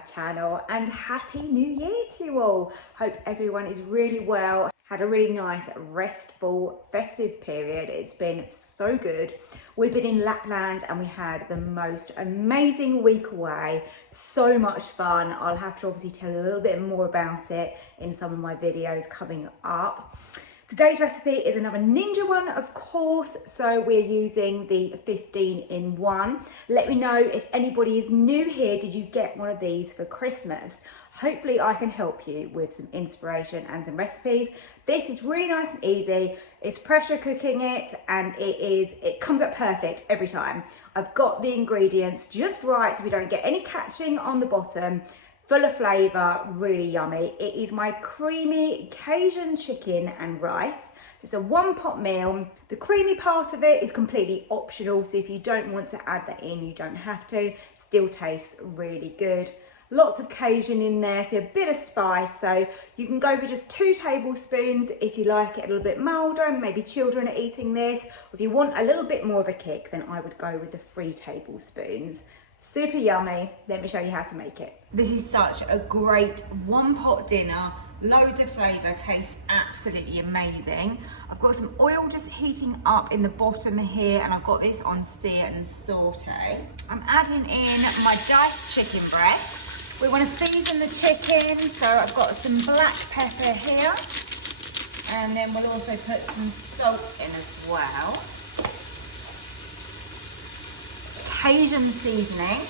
my channel, and happy new year to you all. Hope everyone is really well, had a really nice restful festive period. It's been so good. We've been in Lapland and we had the most amazing week away, so much fun. I'll have to obviously tell a little bit more about it in some of my videos coming up. Today's recipe is another ninja one, of course, so we're using the 15-in-1. Let me know if anybody is new here, did you get one of these for Christmas? Hopefully I can help you with some inspiration and some recipes. This is really nice and easy. It's pressure cooking it, and it comes up perfect every time. I've got the ingredients just right so we don't get any catching on the bottom. Full of flavour, really yummy. It is my creamy Cajun chicken and rice. So it's a one-pot meal. The creamy part of it is completely optional, so if you don't want to add that in, you don't have to. Still tastes really good. Lots of Cajun in there, so a bit of spice. So you can go with just 2 tablespoons if you like it a little bit milder, and maybe children are eating this. Or if you want a little bit more of a kick, then I would go with the 3 tablespoons. Super yummy. Let me show you how to make it. This is such a great one-pot dinner. Loads of flavour, tastes absolutely amazing. I've got some oil just heating up in the bottom here, and I've got this on sear and saute. I'm adding in my diced chicken breasts. We want to season the chicken, so I've got some black pepper here, and then we'll also put some salt in as well. Cajun seasoning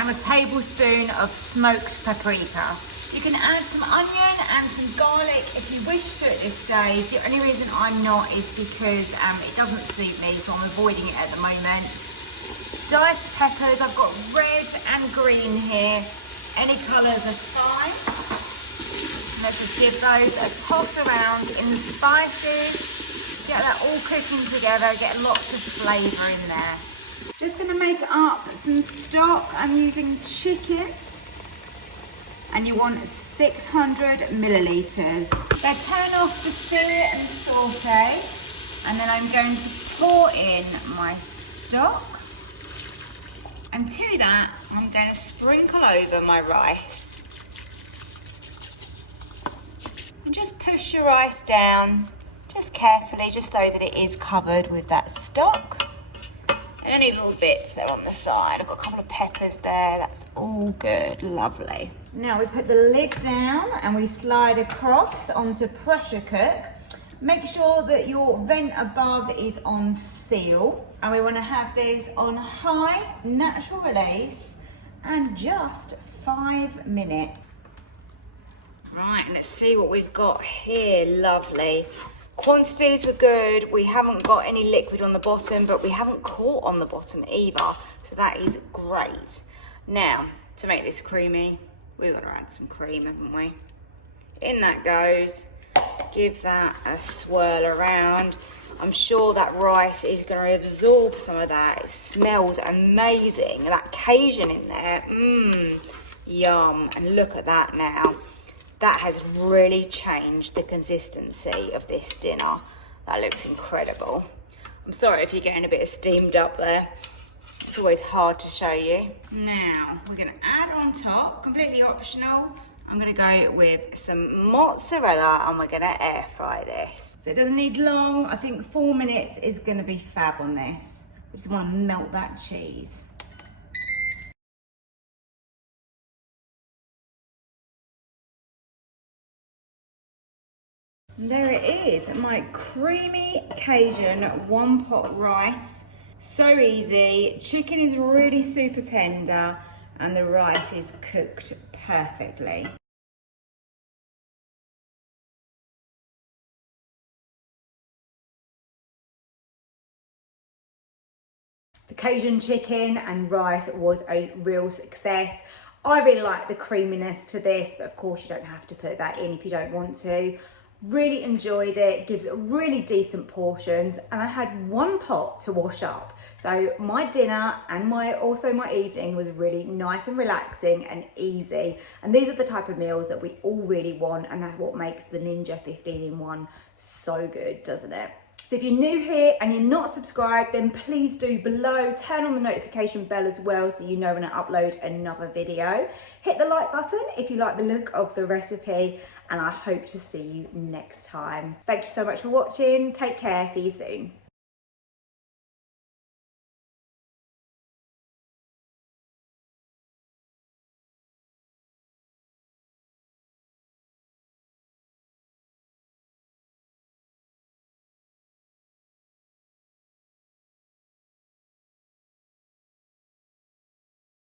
and a tablespoon of smoked paprika. You can add some onion and some garlic if you wish to at this stage. The only reason I'm not is because it doesn't suit me, so I'm avoiding it at the moment. Diced peppers, I've got red and green here. Any colours are fine. Let's just give those a toss around in the spices. Get that all cooking together, get lots of flavour in there. Just going to make up some stock. I'm using chicken, and you want 600 millilitres. Then turn off the sear and saute, and then I'm going to pour in my stock, and to that I'm going to sprinkle over my rice. And just push your rice down, just carefully, just so that it is covered with that stock. And any little bits there on the side. I've got a couple of peppers there. That's all good. Lovely. Now we put the lid down and we slide across onto pressure cook. Make sure that your vent above is on seal. And we want to have this on high, natural release, and just 5 minutes. Right, let's see what we've got here. Lovely. Quantities were good. We haven't got any liquid on the bottom, but we haven't caught on the bottom either. So that is great. Now, to make this creamy, we're gonna add some cream, haven't we? In that goes. Give that a swirl around. I'm sure that rice is gonna absorb some of that. It smells amazing. That Cajun in there, yum. And look at that now. That has really changed the consistency of this dinner. That looks incredible. I'm sorry if you're getting a bit steamed up there. It's always hard to show you. Now, we're gonna add on top, completely optional, I'm gonna go with some mozzarella, and we're gonna air fry this. So it doesn't need long. I think 4 minutes is gonna be fab on this. We just wanna melt that cheese. And there it is, my creamy Cajun one-pot rice. So easy. Chicken is really super tender, and the rice is cooked perfectly. The Cajun chicken and rice was a real success. I really like the creaminess to this, but of course you don't have to put that in if you don't want to. Really enjoyed it, gives really decent portions, and I had 1 pot to wash up. So my dinner and also my evening was really nice and relaxing and easy. And these are the type of meals that we all really want, and that's what makes the Ninja 15-in-1 so good, doesn't it? So if you're new here and you're not subscribed, then please do below, turn on the notification bell as well so you know when I upload another video. Hit the like button if you like the look of the recipe, and I hope to see you next time. Thank you so much for watching. Take care, see you soon.